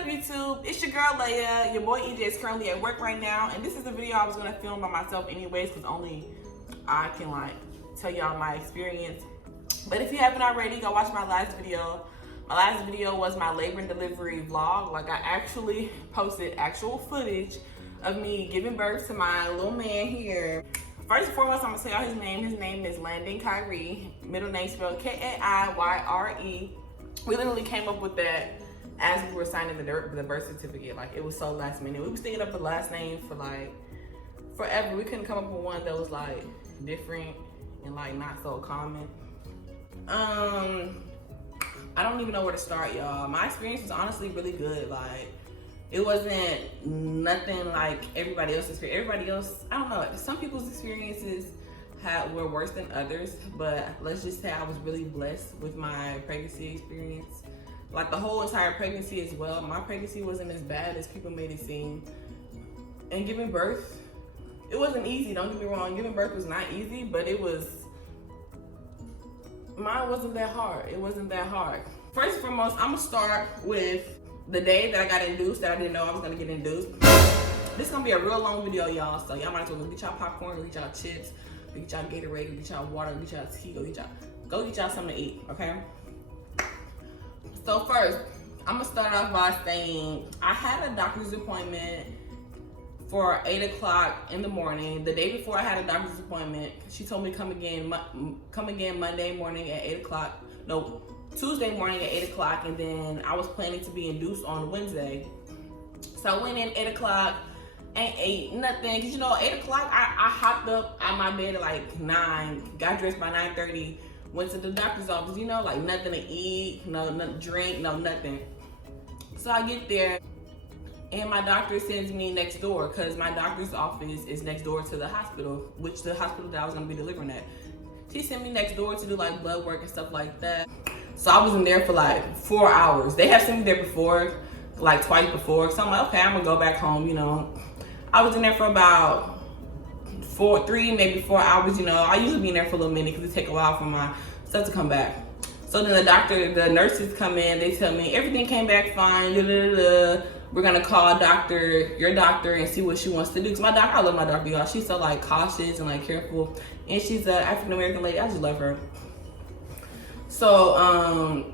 up, YouTube? It's your girl Laya. Your boy EJ is currently at work right now, and this is a video I was gonna film by myself anyways, because only I can tell y'all my experience. But if you haven't already, go watch my last video. My last video was my labor and delivery vlog. I actually posted actual footage of me giving birth to my little man here. First and foremost, I'm gonna tell y'all his name. His name is Landon Kyrie. Middle name spelled K-A-I-Y-R-E. We literally came up with that as we were signing the birth certificate. It was so last minute. We was thinking up the last name for forever. We couldn't come up with one that was different and not so common. I don't even know where to start, y'all. My experience was honestly really good. It wasn't nothing like everybody else's experience. Everybody else, I don't know, some people's experiences were worse than others, but let's just say I was really blessed with my pregnancy experience. The whole entire pregnancy as well. My pregnancy wasn't as bad as people made it seem. And giving birth, it wasn't easy, don't get me wrong. Giving birth was not easy, but mine wasn't that hard. It wasn't that hard. First and foremost, I'm gonna start with the day that I got induced, that I didn't know I was gonna get induced. This is gonna be a real long video, y'all, so y'all might as well go get y'all popcorn, go get y'all chips, go get y'all Gatorade, go get y'all water, go get y'all tea, go get y'all something to eat, okay? So first, I'm gonna start off by saying I had a doctor's appointment for 8 o'clock in the morning. The day before I had a doctor's appointment, she told me to come again Monday morning at 8 o'clock. No, Tuesday morning at 8 o'clock, and then I was planning to be induced on Wednesday. So I went in 8 o'clock, ain't ate nothing, cause 8 o'clock, I hopped up out my bed at 9, got dressed by 9:30, went to the doctor's office, nothing to eat, no drink, no nothing. So I get there, and my doctor sends me next door, cause my doctor's office is next door to the hospital, which the hospital that I was gonna be delivering at. She sent me next door to do blood work and stuff like that. So I was in there for 4 hours. They have sent me there before, twice before. So I'm like, okay, I'm gonna go back home, I was in there for about 3, maybe 4 hours, I usually be in there for a little minute because it take a while for my stuff to come back. So then the nurses come in, they tell me everything came back fine, we're gonna call your doctor and see what she wants to do. Cause I love my doctor, y'all. She's so cautious and careful. And she's an African-American lady, I just love her. So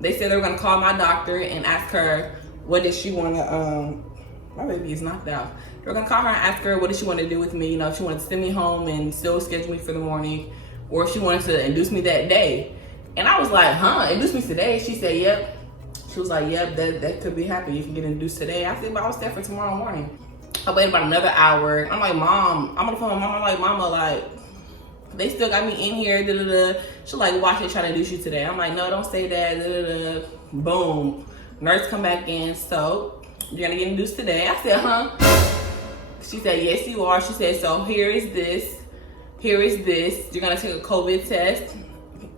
they said they were gonna call my doctor and ask her what did she wanna, my baby is knocked out. They were gonna call her and ask her what did she want to do with me, if she wanted to send me home and still schedule me for the morning, or if she wanted to induce me that day. And I was like, huh, induce me today? She said, yep. She was like, yep, that could be happening. You can get induced today. I said, but I was there for tomorrow morning. I waited about another hour. I'm like, Mom, I'm on the phone with Mom. I'm like, Mama, they still got me in here, She's like, watch it, try to induce you today. I'm like, no, don't say that, Boom. Nurse come back in, so you're gonna get induced today. I said, huh? She said, yes, you are. She said, so here is this. You're gonna take a COVID test,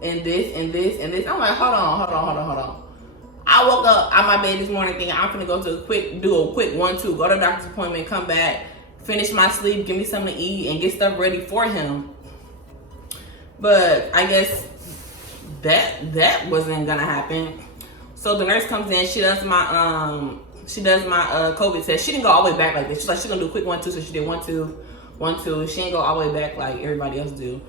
and this, and this, and this. I'm like, hold on. I woke up out my bed this morning thinking I'm gonna go do a quick 1-2, go to the doctor's appointment, come back, finish my sleep, give me something to eat, and get stuff ready for him. But I guess that wasn't gonna happen. So the nurse comes in, she does my COVID test. She didn't go all the way back like this. She's like, she's gonna do a quick 1-2, so she did 1-2. She didn't go all the way back like everybody else do.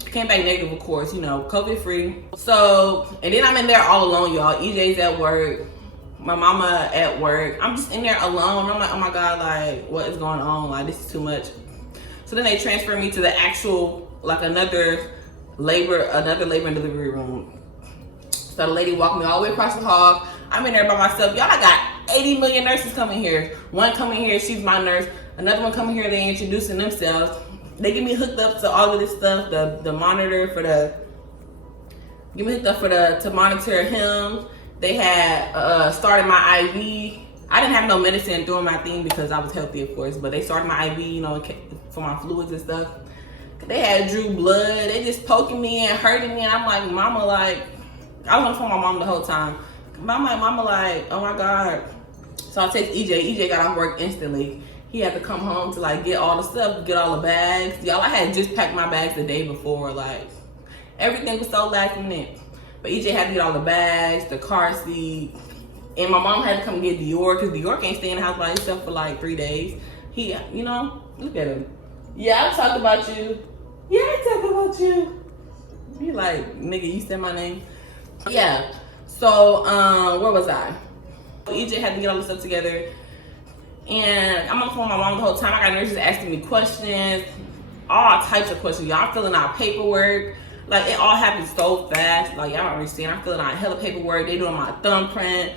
Came back negative, of course, COVID free. So, and then I'm in there all alone, y'all. EJ's at work, my mama at work. I'm just in there alone. I'm like, oh my God, what is going on? This is too much. So then they transfer me to the actual, another labor and delivery room. So the lady walked me all the way across the hall. I'm in there by myself. Y'all, I got 80 million nurses coming here. One coming here, she's my nurse. Another one coming here, they introducing themselves. They get me hooked up to all of this stuff, the monitor to monitor him. They had started my IV. I didn't have no medicine during my thing because I was healthy, of course, but they started my IV, for my fluids and stuff. They had drew blood. They just poking me and hurting me, and I'm like, Mama, I was on the phone with my mom the whole time. Mama, oh my God. So I text EJ. EJ got off work instantly. He had to come home to get all the stuff, get all the bags. Y'all, I had just packed my bags the day before. Everything was so last minute. But EJ had to get all the bags, the car seat, And my mom had to come get Dior because Dior can't stay in the house by himself for like 3 days. He, you know, look at him. Yeah, I talked about you. Yeah, I talked about you. He like, nigga, you said my name. Yeah. So, where was I? EJ had to get all this stuff together. And I'm on the phone with my mom the whole time. I got nurses asking me questions, all types of questions. Y'all filling out paperwork. Like, it all happened so fast. Like, y'all already seen, I'm filling out hella paperwork. They doing my thumbprint,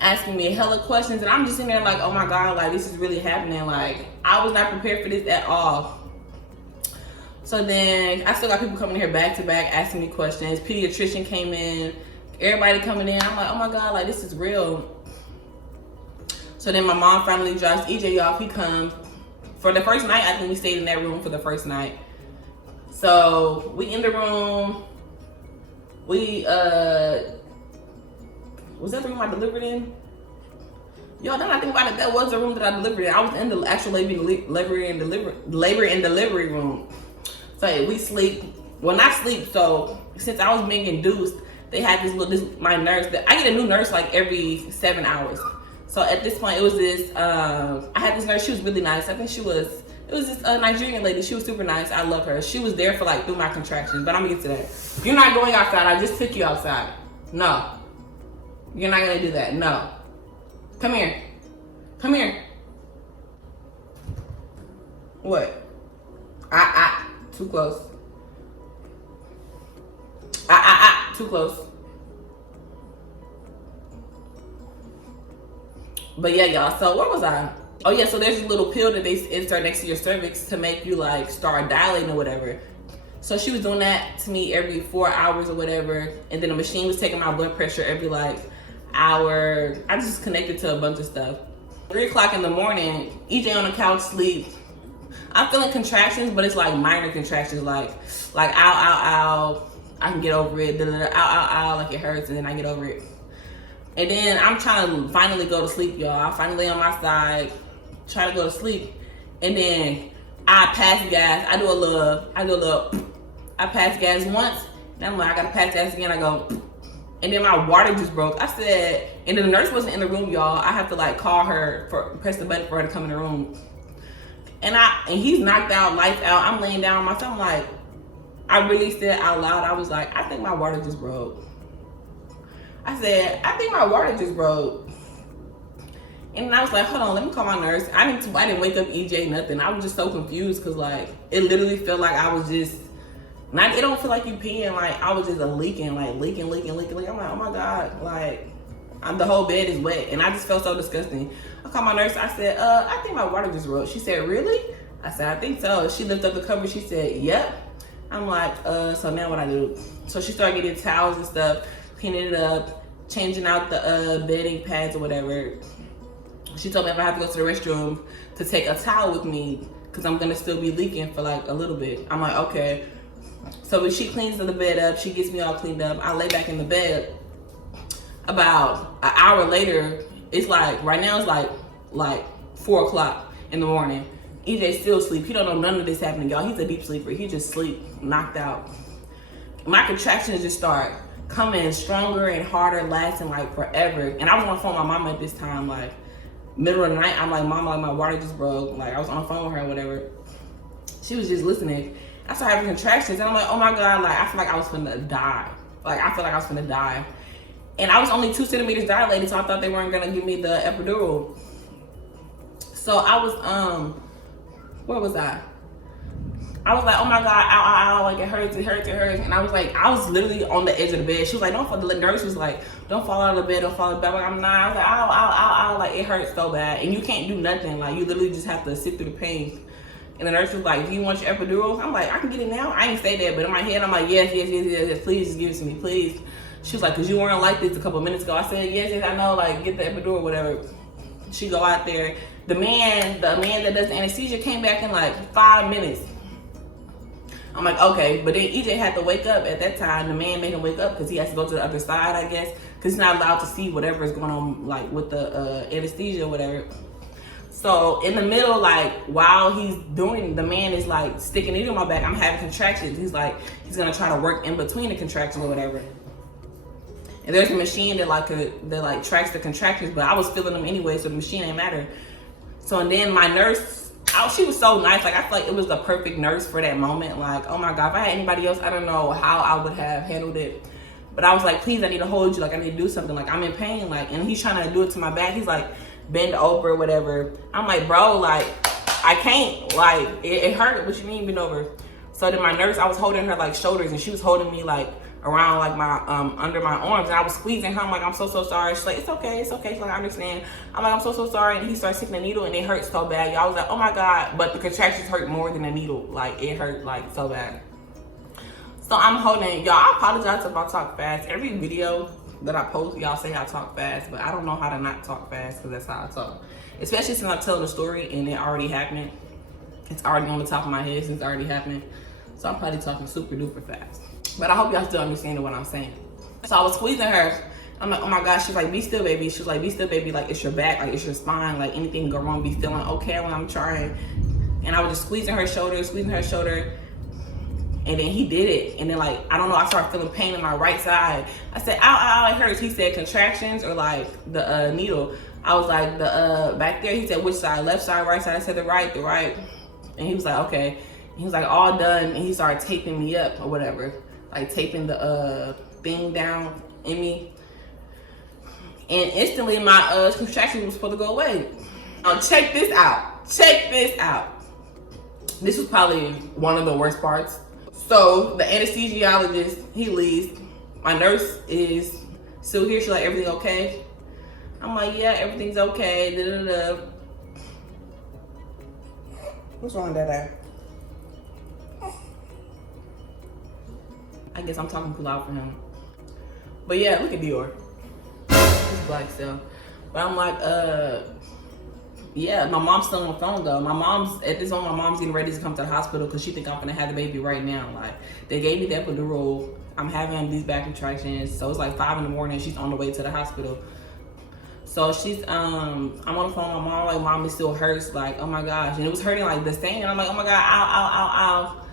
asking me hella questions. And I'm just sitting there like, oh my God, like, this is really happening. Like, I was not prepared for this at all. So then I still got people coming here back to back asking me questions. Pediatrician came in, everybody coming in. I'm like, oh my God, like, this is real. So then my mom finally drops EJ off. He comes. For the first night, I think we stayed in that room for the first night. So we in the room. We, was that the room I delivered in? Yo, then I think about it, that was the room that I delivered in. I was in the actual labor and delivery room. So we sleep, well, not sleep. So since I was being induced, they had my nurse. I get a new nurse like every 7 hours. So at this point, it was this, I had this nurse, she was really nice. I think it was this Nigerian lady. She was super nice. I love her. She was there for like through my contractions, but I'm gonna get to that. You're not going outside. I just took you outside. No. You're not gonna do that. No. Come here. Come here. What? Too close. Too close. But yeah, y'all, so where was I? Oh yeah, so there's a little pill that they insert next to your cervix to make you like start dilating or whatever. So she was doing that to me every 4 hours or whatever. And then the machine was taking my blood pressure every like hour. I just connected to a bunch of stuff. 3 o'clock in the morning, EJ on the couch sleep. I'm feeling contractions, but it's like minor contractions, like ow, ow, ow. I can get over it. Ow, ow, ow, like it hurts, and then I get over it. And then I'm trying to finally go to sleep, y'all. I finally lay on my side, try to go to sleep, and then I pass gas. I pass gas once, and I'm like, I gotta pass gas again. I go, and then my water just broke. I said, and then the nurse wasn't in the room, y'all. I have to like call her, press the button for her to come in the room. And he's knocked out, lights out. I'm laying down on myself. I'm like, I really said out loud, I was like, I think my water just broke. I said, I think my water just broke. And I was like, hold on, let me call my nurse. I didn't wake up EJ, nothing. I was just so confused because like, it literally felt like I was just, it don't feel like you peeing, like I was just leaking. I'm like, oh my God, like, the whole bed is wet. And I just felt so disgusting. I called my nurse, I said, I think my water just broke. She said, really? I said, I think so. She lifted up the cover, she said, yep. I'm like, so now what I do? So she started getting towels and stuff, cleaning it up, changing out the bedding pads or whatever. She told me if I have to go to the restroom to take a towel with me because I'm gonna still be leaking for like a little bit. I'm like, okay. So when she cleans the bed up, she gets me all cleaned up. I lay back in the bed. About an hour later, it's like, right now it's like 4 o'clock in the morning. EJ still asleep. He don't know none of this happening, y'all. He's a deep sleeper. He just sleep, knocked out. My contractions just start coming stronger and harder, lasting like forever. And I was on the phone with my mama at this time, like middle of the night. I'm like, Mama, like my water just broke. Like I was on the phone with her or whatever. She was just listening. I started having contractions and I'm like, oh my God, like I feel like I was finna die. And I was only 2 centimeters dilated, so I thought they weren't gonna give me the epidural. So I was, where was I? I was like, oh my God, ow, ow, ow, like it hurts. And I was literally on the edge of the bed. She was like, the nurse was like, don't fall out of the bed, don't fall out of the bed. I'm not. I was like, ow, ow, ow, ow, like it hurts so bad. And you can't do nothing. Like you literally just have to sit through the pain. And the nurse was like, do you want your epidural? I'm like, I can get it now. I ain't say that, but in my head, I'm like, yes, please just give it to me, please. She was like, cause you weren't like this a couple minutes ago. I said, yes, I know, like get the epidural, whatever. She go out there. The man that does the anesthesia came back in like 5 minutes. I'm like, okay, but then EJ had to wake up at that time. The man made him wake up because he has to go to the other side, I guess, because he's not allowed to see whatever is going on, like with the anesthesia or whatever. So in the middle, like while he's doing, the man is like sticking it in my back. I'm having contractions. He's like, he's gonna try to work in between the contractions or whatever. And there's a machine that tracks the contractions, but I was feeling them anyway, so the machine ain't matter. So and then my nurse, she was so nice. Like I feel like it was the perfect nurse for that moment. Like, oh my God, if I had anybody else, I don't know how I would have handled it. But I was like, please, I need to hold you. Like, I need to do something. Like, I'm in pain. Like, and he's trying to do it to my back. He's like, bend over, whatever. I'm like, bro, like, I can't. Like, it hurt. What you mean bend over? So then my nurse, I was holding her like shoulders, and she was holding me like around like my under my arms, and I was squeezing her. I'm like, I'm so sorry. She's like, it's okay. She's like, I understand. I'm like, I'm so sorry. And he started sticking the needle, and it hurt so bad. Y'all was like, oh my God. But the contractions hurt more than the needle. Like, it hurt like so bad. So I'm holding, y'all, I apologize if I talk fast. Every video that I post, y'all say I talk fast, but I don't know how to not talk fast, because that's how I talk. Especially since I'm telling the story and it already happened. It's already on the top of my head since it already happened. So I'm probably talking super duper fast. But I hope y'all still understanding what I'm saying. So I was squeezing her. I'm like, oh my gosh. She's like, be still, baby. She was like, be still, baby. Like, it's your back, like, it's your spine. Like, anything can go wrong, be feeling okay when I'm trying. And I was just squeezing her shoulder. And then he did it. And then, like, I don't know, I started feeling pain in my right side. I said, ow, it hurts. He said, contractions or like the needle. I was like, the back there. He said, which side? Left side, right side? I said, the right. And he was like, okay. And he was like, all done. And he started taping me up or whatever. Like, taping the thing down in me. And instantly, my contraction was supposed to go away. Now, check this out. This was probably one of the worst parts. So the anesthesiologist, he leaves. My nurse is still here. She's like, everything okay? I'm like, yeah, everything's okay. What's wrong with that eye? I guess I'm talking too loud for him. But yeah, look at Dior. He's black still. But I'm like, yeah, my mom's still on the phone though. My mom's getting ready to come to the hospital because she think I'm gonna have the baby right now. Like, they gave me the epidural. I'm having these back contractions. So it's like 5 in the morning. She's on the way to the hospital. So she's, I'm on the phone with my mom. Like, mom, it still hurts. Like, oh my gosh. And it was hurting like the same. And I'm like, oh my God, ow.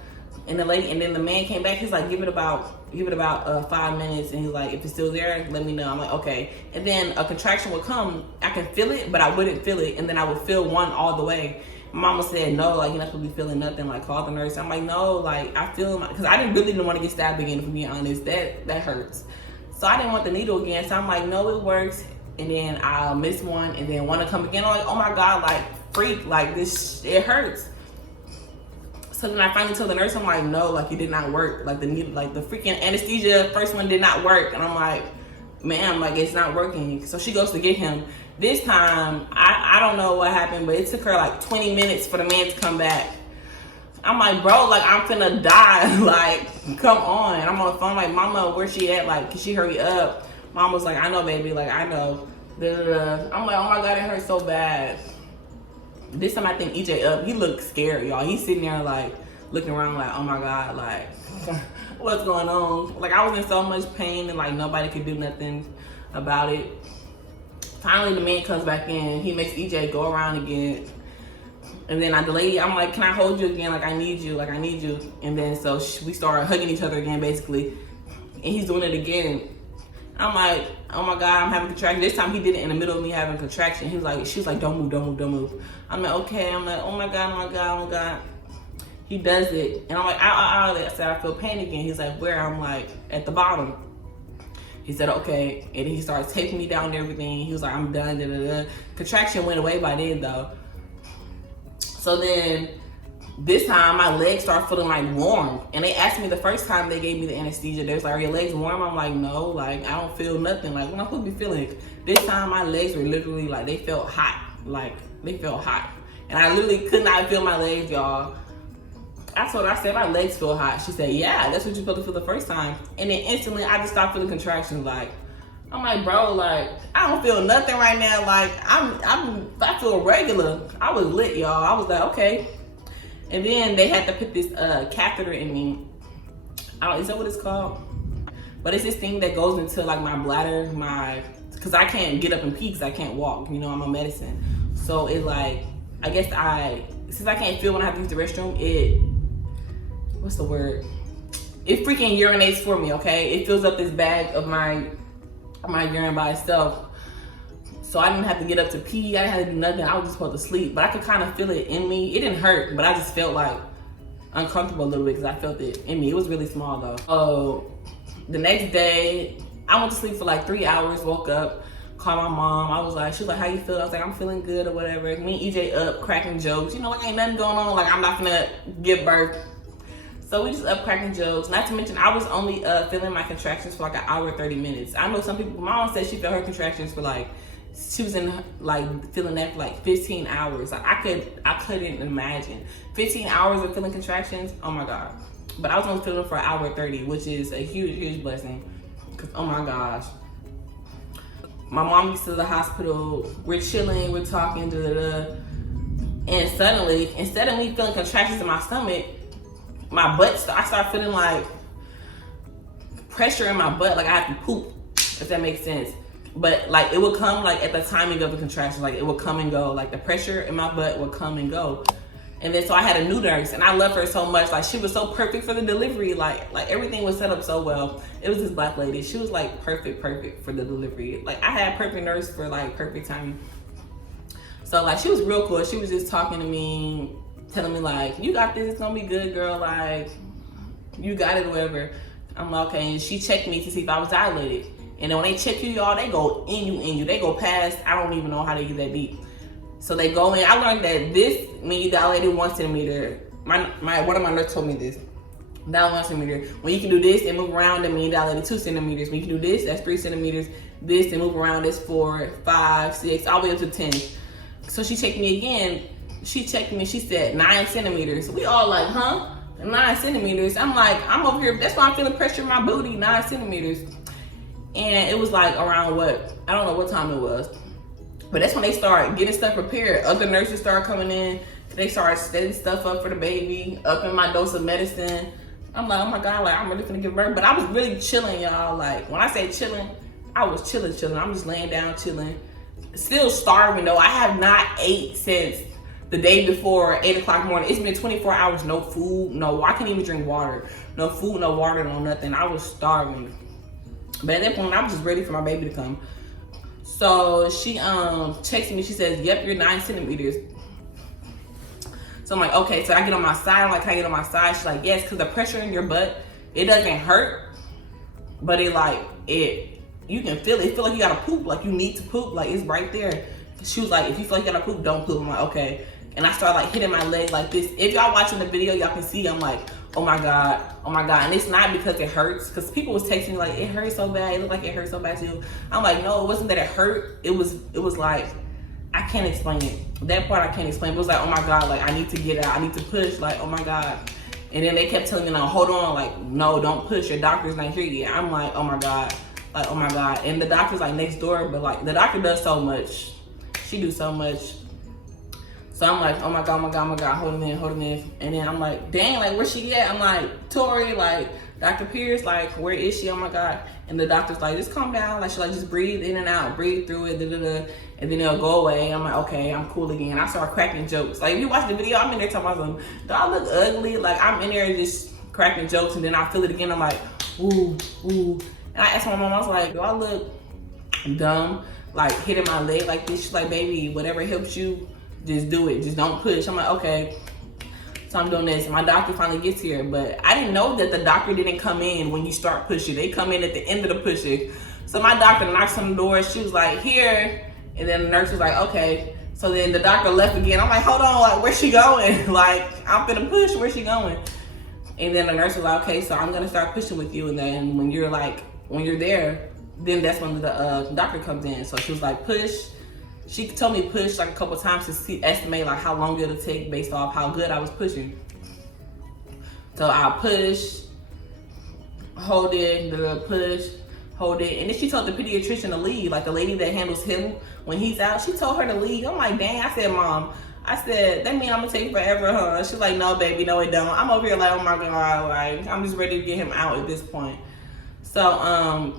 And then the man came back. He's like, give it about 5 minutes. And he's like, if it's still there, let me know. I'm like, okay. And then a contraction would come. I can feel it, but I wouldn't feel it. And then I would feel one all the way. Mama said, no, like, you're not supposed to be feeling nothing. Like, call the nurse. I'm like, no, like, I feel, because I didn't want to get stabbed again, to be honest. That hurts. So I didn't want the needle again. So I'm like, no, it works. And then I'll miss one and then want to come again. I'm like, oh my God, like, freak, like, this, it hurts. So then I finally told the nurse, I'm like, no, like, it did not work. Like, the needle, like, the freaking anesthesia, first one did not work. And I'm like, ma'am, like, it's not working. So she goes to get him. This time, I don't know what happened, but it took her like 20 minutes for the man to come back. I'm like, bro, like, I'm finna die. Like, come on. And I'm on the phone like, mama, where's she at? Like, can she hurry up? Mom was like, I know, baby. Like, I know. I'm like, oh my God, it hurts so bad. This time I think EJ up. He looked scared, y'all. He's sitting there like looking around like, oh my God, like what's going on? Like, I was in so much pain and like nobody could do nothing about it. Finally, the man comes back in. He makes EJ go around again. And then the lady, I'm like, can I hold you again? Like, I need you. Like, I need you. And then so we started hugging each other again, basically. And he's doing it again. I'm like, oh my God, I'm having contraction. This time he did it in the middle of me having contraction. She was like, don't move. I'm like, okay. I'm like, oh my God. He does it. And I'm like, ow. I said, I feel pain again. He's like, where? I'm like, at the bottom. He said, okay. And he started taking me down and everything. He was like, I'm done. Contraction went away by then though. So then this time my legs started feeling like warm. And they asked me the first time they gave me the anesthesia, they was like, are your legs warm? I'm like, no, like, I don't feel nothing. Like, what am I supposed to be feeling? This time my legs were literally like, they felt hot. Like, they felt hot. And I literally could not feel my legs, y'all. I told her, I said, my legs feel hot. She said, yeah, that's what you're supposed to feel the first time. And then instantly I just stopped feeling contractions. Like, I'm like, bro, like, I don't feel nothing right now. Like, I feel regular. I was lit, y'all. I was like, okay. And then they had to put this catheter in me. Is that what it's called? But it's this thing that goes into like my bladder, because I can't get up and pee because I can't walk. You know, I'm on medicine. So it like, I guess since I can't feel when I have to use the restroom, what's the word? It freaking urinates for me, okay? It fills up this bag of my my urine by itself. So I didn't have to get up to pee. I didn't have to do nothing. I was just supposed to sleep. But I could kind of feel it in me. It didn't hurt, but I just felt like uncomfortable a little bit because I felt it in me. It was really small though. So the next day, I went to sleep for like 3 hours, woke up, called my mom. I was like, she was like, how you feel? I was like, I'm feeling good or whatever. Me and EJ up cracking jokes. You know, like ain't nothing going on. Like I'm not gonna give birth. So we just up cracking jokes. Not to mention, I was only feeling my contractions for like an hour, 30 minutes. I know some people, my mom said she felt her contractions for like, she was in like feeling that for like 15 hours. Like I couldn't imagine 15 hours of feeling contractions. Oh my God. But I was only feeling for an hour 30, which is a huge blessing. Cause oh my gosh. My mom gets to the hospital, we're chilling, we're talking, and suddenly, instead of me feeling contractions in my stomach, my butt, I start feeling like pressure in my butt, like I have to poop, if that makes sense. But like it would come like at the timing of the contractions, like it would come and go, like the pressure in my butt would come and go. And then so I had a new nurse, and I love her so much. Like she was so perfect for the delivery. Like everything was set up so well. It was this Black lady. She was like perfect for the delivery. Like I had a perfect nurse for like perfect timing. So like she was real cool. She was just talking to me, telling me like, you got this, it's gonna be good, girl. Like you got it or whatever. I'm like, okay. And she checked me to see if I was dilated. And then when they check you, y'all, they go in you. They go past, I don't even know how they get that deep. So they go in. I learned that this, when you dilated 1 centimeter, one of my nurses told me this. That 1 centimeter. When you can do this and move around, that means you dilated 2 centimeters. When you can do this, that's 3 centimeters. This and move around, that's 4, 5, 6, all the way up to 10. So she checked me again. She checked me, she said 9 centimeters. We all like, huh? 9 centimeters. I'm like, I'm over here, that's why I'm feeling pressure in my booty, 9 centimeters. And it was like around what? I don't know what time it was. But that's when they start getting stuff prepared. Other nurses start coming in. They start setting stuff up for the baby, upping my dose of medicine. I'm like, oh my God, like I'm really gonna give birth. But I was really chilling, y'all. Like when I say chilling, I was chilling. I'm just laying down, chilling. Still starving though. I have not ate since the day before 8 o'clock in the morning. It's been 24 hours, no food, no, I can't even drink water. No food, no water, no nothing. I was starving. But at that point, I was just ready for my baby to come. So she texted me, she says, yep, you're 9 centimeters. So I'm like, okay, so I get on my side. I'm like, can I get on my side? She's like, yes, because the pressure in your butt, it doesn't hurt, but you can feel it. It feel like you gotta poop, like you need to poop, like it's right there. She was like, if you feel like you gotta poop, don't poop. I'm like, okay. And I started like hitting my leg like this. If y'all watching the video, y'all can see I'm like, oh my God. And it's not because it hurts, because people was texting me like, it hurts so bad. It looked like it hurt so bad too. I'm like, no, it wasn't that it hurt. It was like, I can't explain it. That part I can't explain. It was like, oh my God, like I need to get out. I need to push, like, oh my God. And then they kept telling me, no, hold on, like, no, don't push. Your doctor's not here yet. I'm like, oh my God. Like, oh my God. And the doctor's like next door, but like the doctor does so much. She do so much. So I'm like, oh my God, hold him in. And then I'm like, dang, like where's she at? I'm like, Tori, like Dr. Pierce, like where is she? Oh my God. And the doctor's like, just calm down. Like, she's like, just breathe in and out, breathe through it, and then it'll go away. I'm like, okay, I'm cool again. I start cracking jokes. Like if you watch the video, I'm in there talking about something. Do I look ugly? Like I'm in there just cracking jokes, and then I feel it again. I'm like, ooh. And I asked my mom, I was like, do I look dumb? Like hitting my leg like this? She's like, baby, whatever helps you, just do it. Just don't push. I'm like, okay. So I'm doing this. My doctor finally gets here, but I didn't know that the doctor didn't come in when you start pushing. They come in at the end of the pushing. So my doctor knocks on the door. She was like, here. And then the nurse was like, okay. So then the doctor left again. I'm like, hold on, like, where's she going? Like, I'm gonna push, where's she going? And then the nurse was like, okay, so I'm gonna start pushing with you. And then when you're there, then that's when the doctor comes in. So she was like, push. She told me push like a couple times to estimate like how long it'll take based off how good I was pushing. So I push, hold it, push, hold it. And then she told the pediatrician to leave, like the lady that handles him when he's out. She told her to leave. I'm like, dang. I said, Mom, that mean I'm gonna take forever, huh? She's like, no, baby, no, it don't. I'm over here like, oh my God, like I'm just ready to get him out at this point. So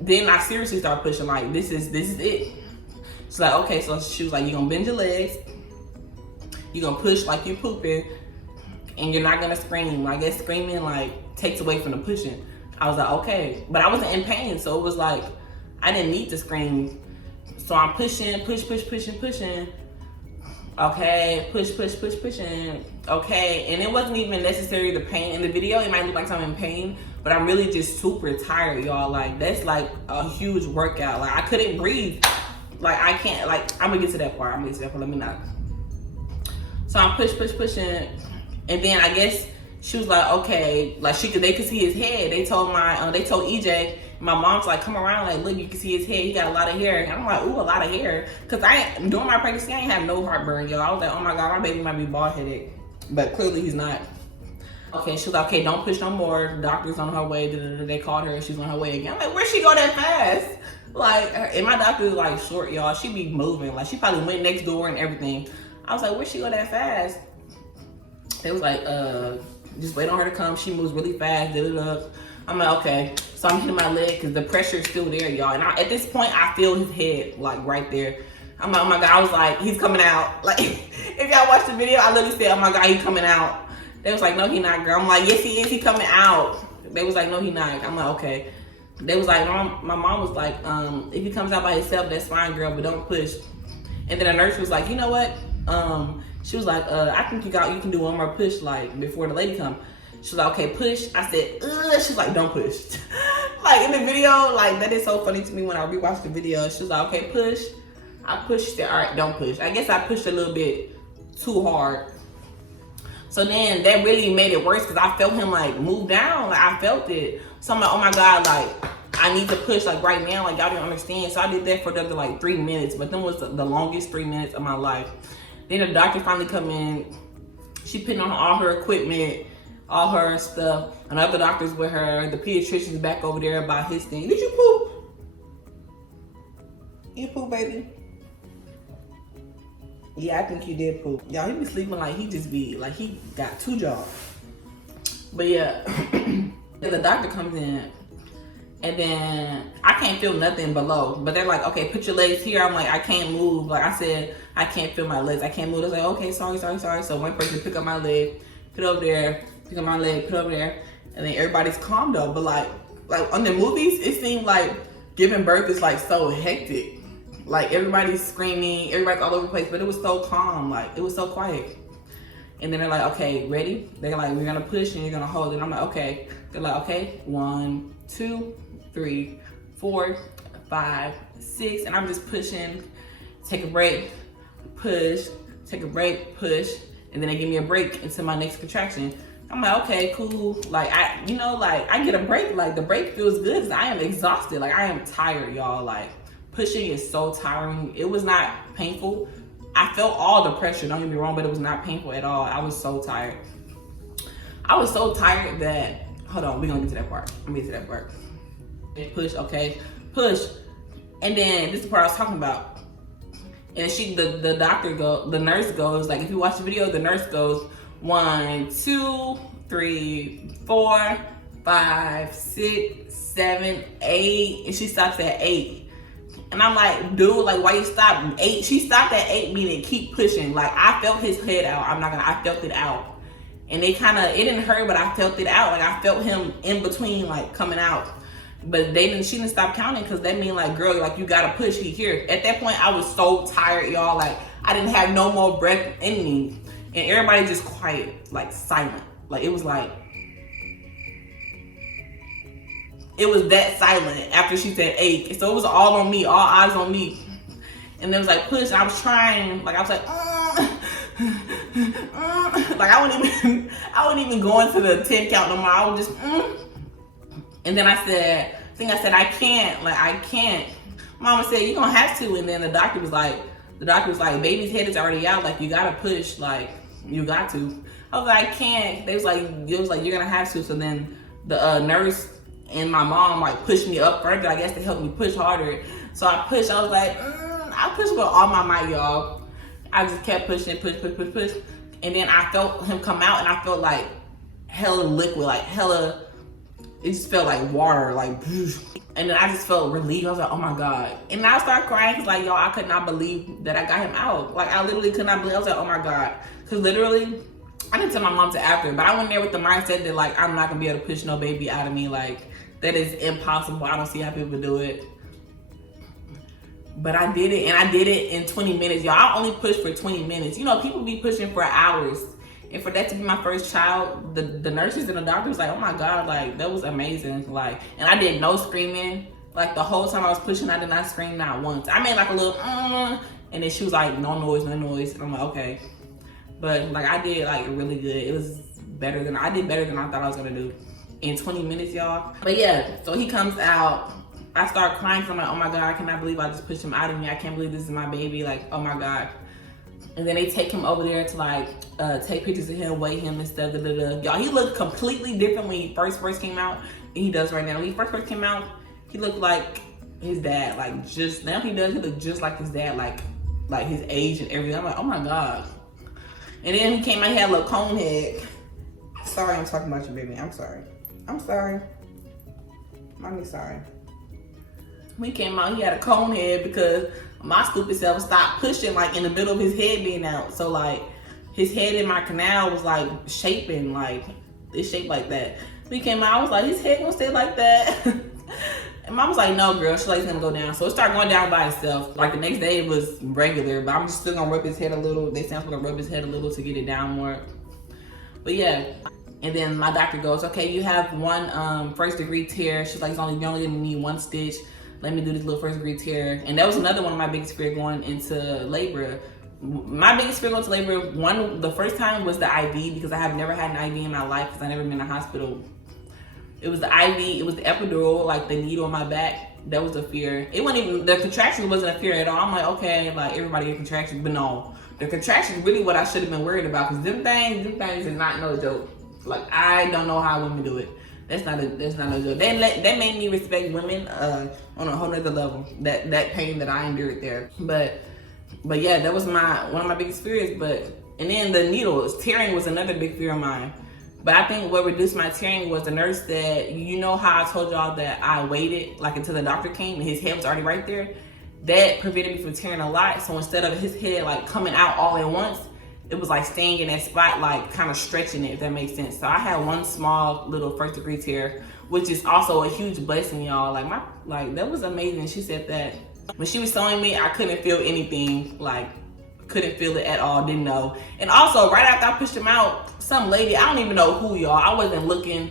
then I seriously start pushing, like this is it. She's like, okay, so she was like, you're gonna bend your legs, you're gonna push like you're pooping, and you're not gonna scream. I guess screaming like takes away from the pushing. I was like, okay, but I wasn't in pain, so it was like, I didn't need to scream. So I'm pushing. Okay, pushing. Okay, and it wasn't even necessarily the pain in the video. It might look like I'm in pain, but I'm really just super tired, y'all. Like, that's like a huge workout. Like, I couldn't breathe. Like, I can't, like, I'm gonna get to that part. Let me not. So I'm pushing. And then I guess she was like, okay, like they could see his head. They told EJ, my mom's like, come around, like, look, you can see his head. He got a lot of hair. And I'm like, ooh, a lot of hair. Cause during my pregnancy, I ain't have no heartburn, y'all. I was like, oh my God, my baby might be bald headed. But clearly he's not. Okay, she was like, okay, don't push no more. The doctor's on her way. They called her, she's on her way again. I'm like, where'd she go that fast? Like, and my doctor is like short, y'all. She be moving. Like, she probably went next door and everything. I was like, where'd she go that fast? They was like, just wait on her to come. She moves really fast. I'm like, okay. So I'm hitting my leg because the pressure is still there, y'all. And at this point, I feel his head, like, right there. I'm like, oh my God. I was like, he's coming out. Like, if y'all watch the video, I literally said, oh my God, he's coming out. They was like, no, he not, girl. I'm like, yes, he is. He coming out. They was like, no, he not. I'm like, okay. They was like, my mom was like, if he comes out by himself, that's fine, girl, but don't push. And then the nurse was like, you know what? She was like, I think you can do one more push, like, before the lady come. She was like, okay, push. I said, ugh. She was like, don't push. Like, in the video, like, that is so funny to me when I rewatched the video. She was like, okay, push. I pushed. She said, all right, don't push. I guess I pushed a little bit too hard. So then that really made it worse because I felt him, like, move down. Like, I felt it. So I'm like, oh my God, like, I need to push, like, right now. Like, y'all didn't understand. So I did that for another, like, 3 minutes. But then was the longest 3 minutes of my life. Then the doctor finally come in. She putting on all her equipment, all her stuff. Another doctor's with her. The pediatrician's back over there by his thing. Did you poop? You poop, baby? Yeah, I think you did poop. Y'all, he be sleeping like he just be, like he got 2 jobs. But yeah, the doctor comes in. And then I can't feel nothing below. But they're like, okay, put your legs here. I'm like, I can't move. Like I said, I can't feel my legs. I can't move. I was like, okay, sorry. So one person pick up my leg, put it over there, pick up my leg, put it over there. And then everybody's calm though. But like on the movies, it seemed like giving birth is like so hectic. Like everybody's screaming, everybody's all over the place. But it was so calm. Like it was so quiet. And then they're like, okay, ready? They're like, we're gonna push and you're gonna hold it. I'm like, okay. They're like, okay, 1, 2, 3, 4, 5, 6, and I'm just pushing, take a break, push, take a break, push, and then they give me a break into my next contraction. I'm like, okay, cool. Like I get a break. Like the break feels good because I am exhausted. Like I am tired, y'all. Like pushing is so tiring. It was not painful. I felt all the pressure, don't get me wrong, but it was not painful at all. I was so tired. I was so tired that, hold on, we're gonna get to that part. I'm gonna get to that part. Push, okay, push. And then this is the part I was talking about. And the nurse goes, like if you watch the video, the nurse goes 1, 2, 3, 4, 5, 6, 7, 8, and she stops at 8. And I'm like, dude, like why you stop 8? She stopped at 8, meaning keep pushing. Like I felt his head out. I felt it out. And it didn't hurt, but I felt it out. Like I felt him in between, like coming out. But she didn't stop counting because that mean like, girl, like you gotta push here. At that point, I was so tired, y'all. Like I didn't have no more breath in me. And everybody just quiet, like silent. Like it was that silent after she said 8. So it was all on me, all eyes on me. And it was like push, and I was trying, like I was like, like I wouldn't even go into the 10 count no more. I would just, And then I said, I can't, like I can't. Mama said, you're gonna have to. And then the doctor was like, baby's head is already out, like you gotta push, like you got to. I was like, I can't. It was like, you're gonna have to. So then the nurse and my mom like pushed me up further, I guess to help me push harder. So I pushed, I was like, I pushed with all my might, y'all. I just kept pushing, push. And then I felt him come out and I felt like hella liquid, like hella, it just felt like water, like, and then I just felt relieved. I was like, oh my God. And then I started crying because like, y'all, I could not believe that I got him out. Like I literally could not believe. I was like, oh my God. Because literally, I didn't tell my mom till after, but I went there with the mindset that like, I'm not gonna be able to push no baby out of me. Like that is impossible. I don't see how people do it. But I did it, and I did it in 20 minutes. Y'all, I only pushed for 20 minutes. You know, people be pushing for hours. And for that to be my first child, the nurses and the doctor was like, oh my God, like, that was amazing. Like, and I did no screaming. Like, the whole time I was pushing, I did not scream, not once. I made like a little, and then she was like, no noise, no noise. And I'm like, okay. But like, I did like really good. It was better than, I did better than I thought I was gonna do in 20 minutes, y'all. But yeah, so he comes out. I start crying, because I'm like, oh my God, I cannot believe I just pushed him out of me. I can't believe this is my baby. Like, oh my God. And then they take him over there to like take pictures of him, weigh him and stuff. Y'all, he looked completely different when he first came out than he does right now. When he first came out, he looked like his dad. Like, just now he look just like his dad, like his age and everything. I'm like, oh my God. And then he came out, he had a little cone head. Sorry, I'm talking about you, baby. I'm sorry. Mommy, sorry. When he came out, he had a cone head because my stupid self stopped pushing like in the middle of his head being out. So like his head in my canal was like shaping, like it's shaped like that. When he came out, I was like, his head gonna stay like that? And mom was like, no girl, she's like, it's gonna go down. So it started going down by itself. Like the next day it was regular, but I'm just still gonna rub his head a little. They said I'm gonna rub his head a little to get it down more. But yeah. And then my doctor goes, okay, you have one first degree tear. She's like, you only gonna need one stitch. Let me do this little first degree tear. And that was another one of my biggest fears going into labor. My biggest fear going to labor, the first time was the IV, because I have never had an IV in my life because I never been in a hospital. It was the IV, it was the epidural, like the needle on my back. That was a fear. It wasn't even, the contractions wasn't a fear at all. I'm like, okay, like everybody get contractions, but no. The contractions really what I should have been worried about, because them things is not no joke. Like, I don't know how women do it. That's not a joke. That made me respect women on a whole nother level. That pain that I endured there. But yeah, that was one of my biggest fears. And then the needles, tearing was another big fear of mine. But I think what reduced my tearing was the nurse that, you know how I told y'all that I waited like until the doctor came and his head was already right there? That prevented me from tearing a lot. So instead of his head like coming out all at once, it was like staying in that spot, like kind of stretching it, if that makes sense. So I had one small little first degree tear, which is also a huge blessing, y'all. Like that was amazing. She said that when she was sewing me, I couldn't feel anything, like couldn't feel it at all, didn't know. And also right after I pushed him out, some lady, I don't even know who, y'all, I wasn't looking.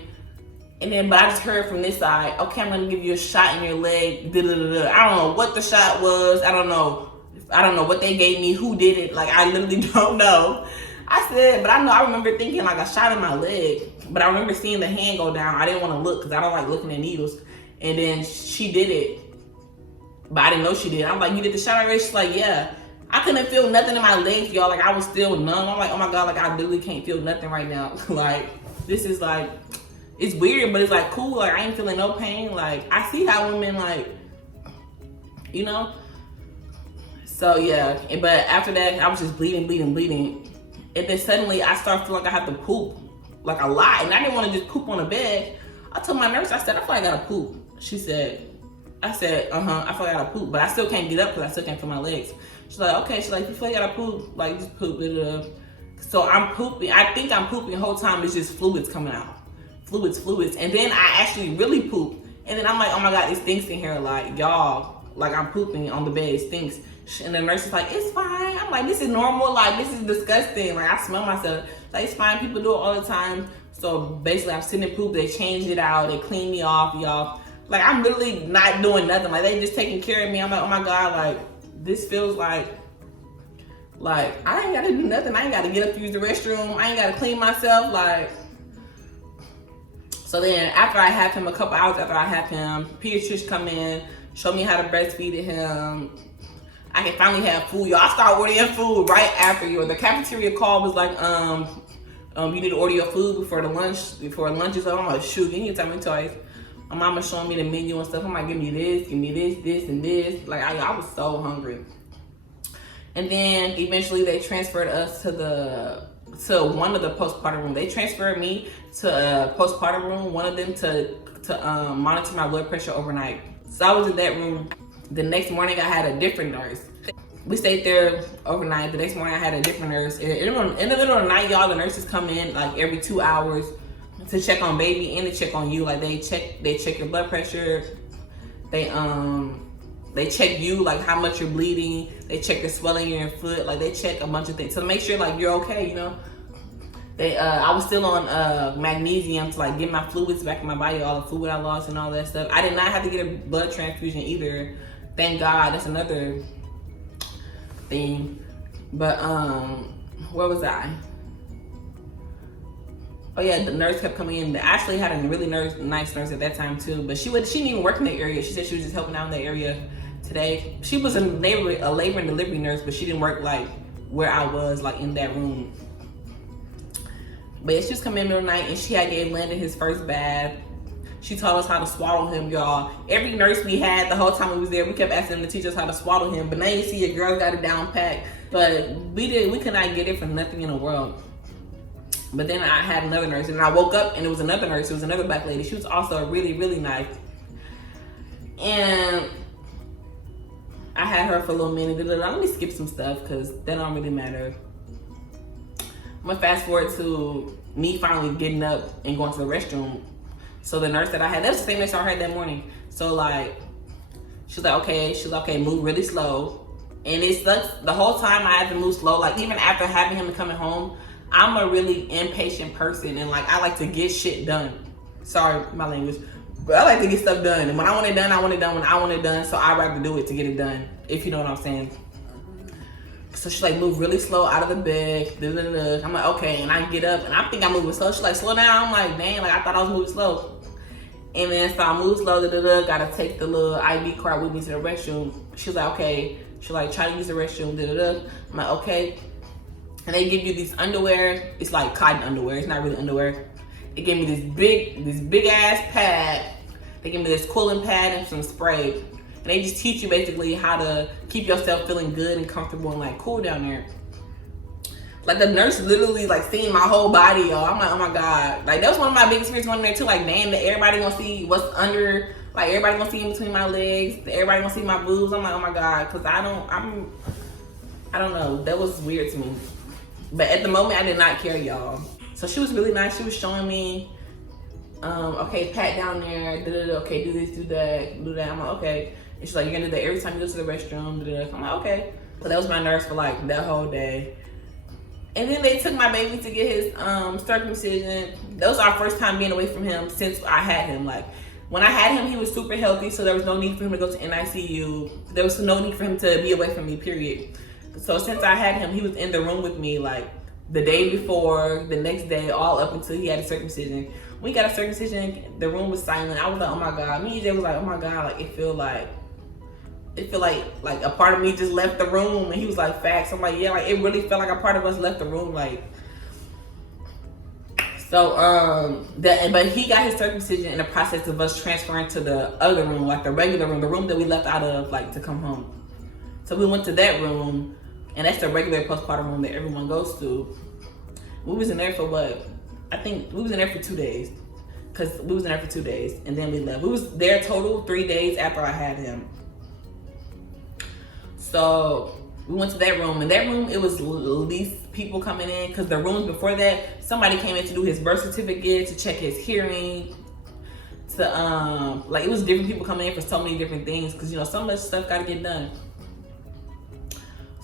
And then, but I just heard from this side, okay, I'm gonna give you a shot in your leg, I don't know what the shot was, I don't know what they gave me, who did it, like I literally don't know. I said, but I remember thinking like a shot in my leg, but I remember seeing the hand go down. I didn't want to look because I don't like looking at needles. And then she did it, but I didn't know she did. I'm like, you did the shot already? She's like, yeah. I couldn't feel nothing in my legs, y'all. Like I was still numb. I'm like, oh my God, like I literally can't feel nothing right now. Like this is like, it's weird, but it's like cool. Like I ain't feeling no pain. Like I see how women like, you know. So yeah, but after that, I was just bleeding. And then suddenly I started feeling like I had to poop, like a lot. And I didn't want to just poop on the bed. I told my nurse, I said, I feel like I gotta poop. I said, I feel like I gotta poop. But I still can't get up because I still can't feel my legs. She's like, okay. She's like, you feel like I gotta poop? Like, just poop. So I'm pooping. I think I'm pooping the whole time. It's just fluids coming out. Fluids. And then I actually really poop. And then I'm like, oh my God, it stinks in here. Like, y'all, like I'm pooping on the bed. It stinks. And the nurse is like, it's fine. I'm like, this is normal. Like, this is disgusting. Like, I smell myself. Like, it's fine. People do it all the time. So basically, I'm sitting in poop. They changed it out. They cleaned me off, y'all. Like, I'm literally not doing nothing. Like, they just taking care of me. I'm like, oh my God, like, this feels like I ain't gotta do nothing. I ain't gotta get up to use the restroom. I ain't gotta clean myself. Like, so then after I have him, a couple hours after I have him, pediatrician come in, show me how to breastfeed him. I can finally have food. Y'all, I start ordering food right after you. The cafeteria call was like, you need to order your food before lunch is over. I'm like, shoot, you need to tell me twice. My mama showing me the menu and stuff. I'm like, give me this, and this. Like, I was so hungry. And then eventually they transferred us to one of the postpartum room. They transferred me to a postpartum room, one of them to monitor my blood pressure overnight. So I was in that room. The next morning I had a different nurse. We stayed there overnight. The next morning I had a different nurse. In the middle of the night, y'all, the nurses come in like every 2 hours to check on baby and to check on you. Like they check your blood pressure. They They check you, like how much you're bleeding. They check the swelling in your foot. Like they check a bunch of things to make sure like you're okay, you know. I was still on magnesium to like get my fluids back in my body, all the fluid I lost and all that stuff. I did not have to get a blood transfusion either. Thank God. That's another thing. But where was I? Oh yeah, the nurse kept coming in. They actually had a really nice nurse at that time too, but she didn't even work in that area. She said she was just helping out in that area today. She was a labor and delivery nurse, but she didn't work like where I was, like in that room. But yeah, she was coming in the middle of the night and she had gave Landon his first bath. She taught us how to swaddle him, y'all. Every nurse we had the whole time we was there, we kept asking them to teach us how to swaddle him. But now you see your girls got it down pat. But we could not get it for nothing in the world. But then I had another nurse, and I woke up and it was another nurse. It was another black lady. She was also really, really nice. And I had her for a little minute. Let me skip some stuff because that don't really matter. I'm gonna fast forward to me finally getting up and going to the restroom. So the nurse that I had, that was the same nurse I had that morning. So like, she's like, okay, move really slow. And it sucks. The whole time I had to move slow. Like even after having him and coming home, I'm a really impatient person and like I like to get shit done. Sorry, my language. But I like to get stuff done. And when I want it done, I want it done when I want it done. So I'd rather do it to get it done, if you know what I'm saying. So she like moved really slow out of the bed. I'm like, okay, and I get up and I think I'm moving slow. She's like, slow down. I'm like, dang, like I thought I was moving slow. And then so I move slow, gotta take the little IV card with me to the restroom. She's like, okay. She's like, try to use the restroom, I'm like, okay. And they give you these underwear. It's like cotton underwear. It's not really underwear. They gave me this big ass pad. They give me this cooling pad and some spray. And they just teach you basically how to keep yourself feeling good and comfortable and like cool down there. Like the nurse literally like seeing my whole body, y'all. I'm like, oh my God. Like that was one of my biggest experiences going in there too. Like, damn, that everybody gonna see what's under, like everybody gonna see in between my legs. Everybody gonna see my boobs. I'm like, oh my God. Cause I don't know. That was weird to me. But at the moment, I did not care, y'all. So she was really nice. She was showing me, okay, pat down there, okay, do this, do that. I'm like, okay. And she's like, you're gonna do that every time you go to the restroom, I'm like, okay. So that was my nurse for like that whole day. And then they took my baby to get his circumcision. That was our first time being away from him since I had him. Like, when I had him, he was super healthy, so there was no need for him to go to NICU. There was no need for him to be away from me, period. So since I had him, he was in the room with me like the day before, the next day, all up until he had a circumcision. When he got a circumcision, the room was silent. I was like, oh my God. Me and Jay was like, oh my God, like it feel like a part of me just left the room. And he was like, facts. I'm like, yeah, like it really felt like a part of us left the room. Like, so but he got his circumcision in the process of us transferring to the other room, like the regular room, the room that we left out of like to come home. So we went to that room. And that's the regular postpartum room that everyone goes to. We was in there for what? I think we was in there for 2 days. Cause we was in there for 2 days and then we left. We was there total 3 days after I had him. So we went to that room. In that room, it was least people coming in. Cause the rooms before that, somebody came in to do his birth certificate, to check his hearing. Like it was different people coming in for so many different things. Cause you know, so much stuff gotta get done.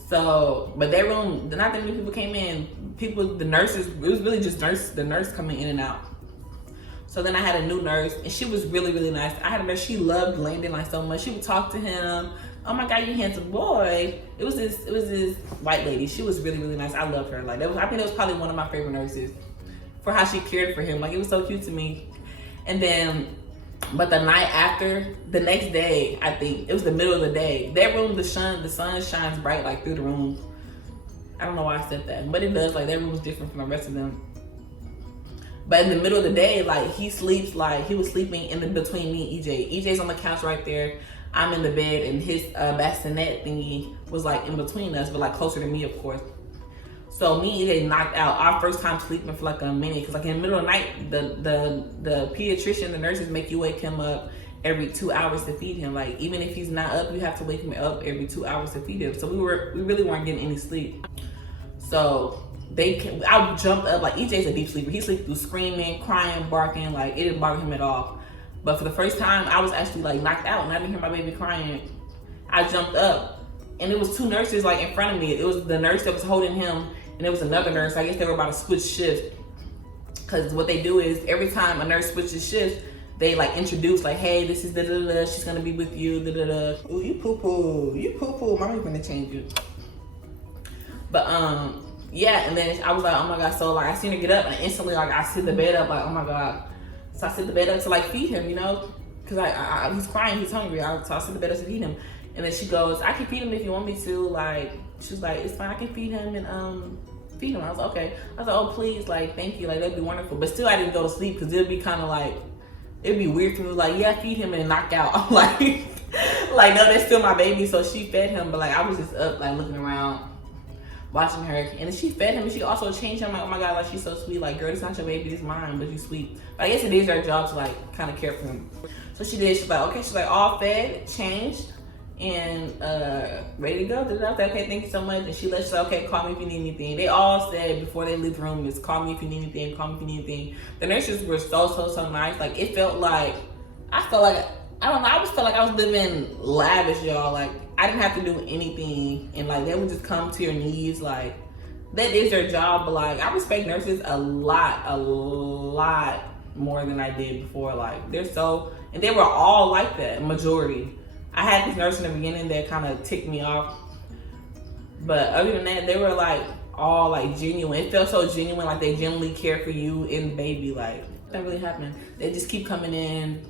So, but that room, not that many people came in. The nurses, it was really just the nurse coming in and out. So then I had a new nurse, and she was really, really nice. I had a nurse, she loved Landon like so much. She would talk to him. Oh my God, you handsome boy. It was this white lady. She was really, really nice. I loved her. Like I think that was probably one of my favorite nurses for how she cared for him. Like it was so cute to me. And then, but the night after, the next day, I think it was the middle of the day. That room, the sun shines bright like through the room. I don't know why I said that, but it does. Like that room was different from the rest of them. But in the middle of the day, like he sleeps, like he was sleeping in between me and EJ. EJ's on the couch right there. I'm in the bed, and his bassinet thingy was like in between us, but like closer to me, of course. So me and EJ knocked out our first time sleeping for like a minute, because like in the middle of the night, the pediatrician, the nurses make you wake him up every 2 hours to feed him. Like even if he's not up, you have to wake him up every 2 hours to feed him. So we really weren't getting any sleep. So I jumped up, like EJ's a deep sleeper. He sleeps through screaming, crying, barking, like it didn't bother him at all. But for the first time, I was actually like knocked out and I didn't hear my baby crying. I jumped up, and it was two nurses like in front of me. It was the nurse that was holding him, and there was another nurse. I guess they were about to switch shifts, because what they do is every time a nurse switches shifts, they like introduce like, hey, this is da da da, she's gonna be with you, da da da. Ooh, you poo poo, you poo poo. Mommy's gonna change you. But yeah, and then I was like, oh my god. So like I seen her get up, and instantly like I sit the bed up, like, oh my god. So I sit the bed up to like feed him, you know, because he's crying, he's hungry. So I sit the bed up to feed him, and then she goes, I can feed him if you want me to. Like, she's like, it's fine, I can feed him and feed him. I was like, okay. I was like, oh please, like, thank you, like that'd be wonderful. But still, I didn't go to sleep because it'd be kind of like, it'd be weird for me, like, yeah, feed him and knock out. I'm like, like, no, that's still my baby. So she fed him, but like I was just up, like looking around, watching her, and then she fed him, and she also changed him. Like, oh my god, like she's so sweet. Like, girl, it's not your baby, it's mine, but you sweet. But I guess it is her job to like kind of care for him. So she did. She's like, okay, she's like all fed, changed, and ready to go. Okay, thank you so much. And she let you say, okay, call me if you need anything. They all said before they leave the room is call me if you need anything, call me if you need anything. The nurses were so nice. Like, it felt like, I felt like, I don't know, I just felt like I was living lavish, y'all. Like, I didn't have to do anything, and like they would just come to your knees. Like, that is their job. But like, I respect nurses a lot more than I did before. Like, they're so, and they were all like that, majority. I had this nurse in the beginning that kind of ticked me off, but other than that, they were like all like genuine. It felt so genuine, like they genuinely care for you and the baby. Like, that really happened. They just keep coming in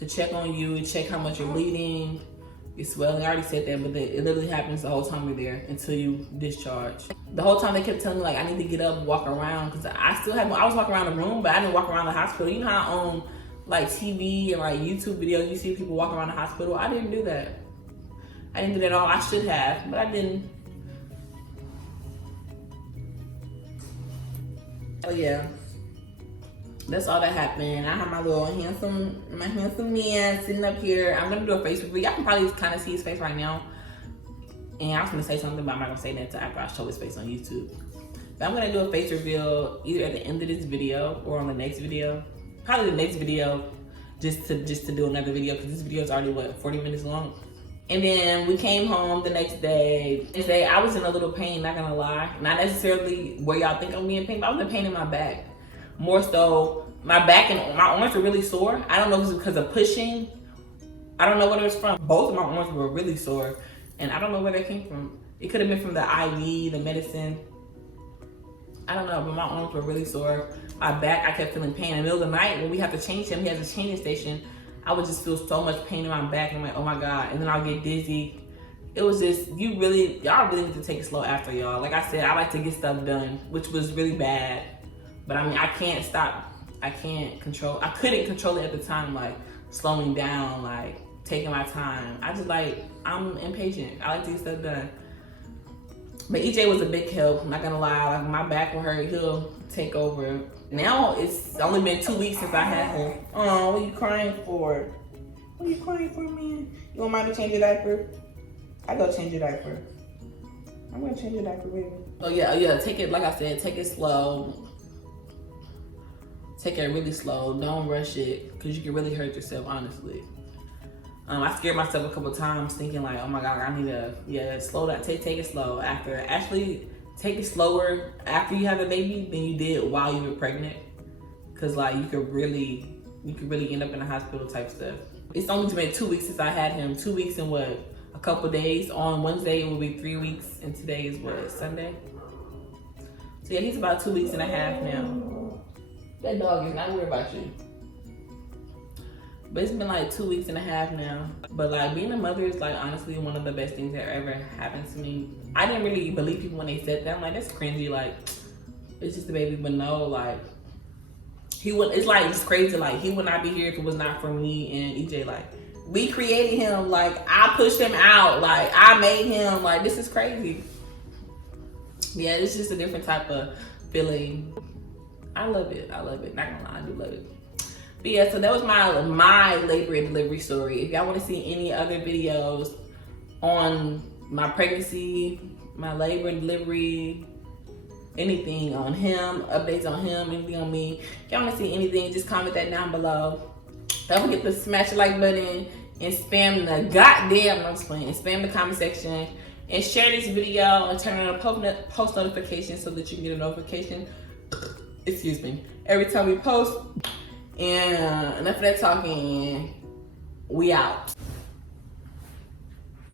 to check on you, check how much you're bleeding, you're swelling. I already said that, but it literally happens the whole time you're there until you discharge. The whole time they kept telling me like I need to get up and walk around, because I was walking around the room, but I didn't walk around the hospital. You know how on like TV and like YouTube videos you see people walk around the hospital? I didn't do that. I didn't do that at all. I should have, but I didn't. Oh yeah. That's all that happened. I have my little handsome man sitting up here. I'm gonna do a face review. Y'all can probably kind of see his face right now. And I was gonna say something, but I'm not gonna say that until after I show his face on YouTube. But I'm gonna do a face reveal either at the end of this video or on the next video. Probably the next video, just to do another video, because this video is already what, 40 minutes long. And then we came home the next day. I was in a little pain, not gonna lie. Not necessarily where y'all think I'm being in pain, but I was in pain in my back. More so, my back and my arms were really sore. I don't know if it was because of pushing. I don't know what it was from. Both of my arms were really sore, and I don't know where they came from. It could have been from the IV, the medicine. I don't know, but my arms were really sore. My back, I kept feeling pain. In the middle of the night, when we have to change him, he has a changing station, I would just feel so much pain in my back. I'm like, oh my God. And then I'll get dizzy. It was just, y'all really need to take it slow after, y'all. Like I said, I like to get stuff done, which was really bad. But I mean, I couldn't control it at the time, like slowing down, like taking my time. I'm impatient. I like to get stuff done. But EJ was a big help, I'm not gonna lie. Like, my back will hurt, he'll take over. Now it's only been 2 weeks since I had him. Oh, what are you crying for? What are you crying for, man? You want mommy to change your diaper? I go change your diaper. I'm gonna change your diaper, baby. Oh yeah, take it, like I said, take it slow. Take it really slow. Don't rush it, because you can really hurt yourself, honestly. I scared myself a couple times thinking like, oh my God, I need to, slow down. Take it slow. Actually, take it slower after you have a baby than you did while you were pregnant. Because like, you could really end up in a hospital type stuff. It's only been 2 weeks since I had him. 2 weeks and what? A couple days. On Wednesday, it will be 3 weeks. And today is what, Sunday? So yeah, he's about 2 weeks and a half now. That dog is not worried about you. But it's been like 2 weeks and a half now. But like, being a mother is like honestly one of the best things that ever happened to me. I didn't really believe people when they said that. I'm like, that's cringy, like, it's just a baby. But no, like, it's crazy, like, he would not be here if it was not for me and EJ. Like, we created him, like, I pushed him out, like, I made him, like, this is crazy. Yeah, it's just a different type of feeling. I love it, not gonna lie, I do love it. But yeah, so that was my labor and delivery story. If y'all want to see any other videos on my pregnancy, my labor and delivery, anything on him, updates on him, anything on me, if y'all want to see anything, just comment that down below. Don't forget to smash the like button, and spam the goddamn, I'm just playing, and spam the comment section and share this video and turn on post notifications so that you can get a notification, excuse me, every time we post. And enough of that talking, we out.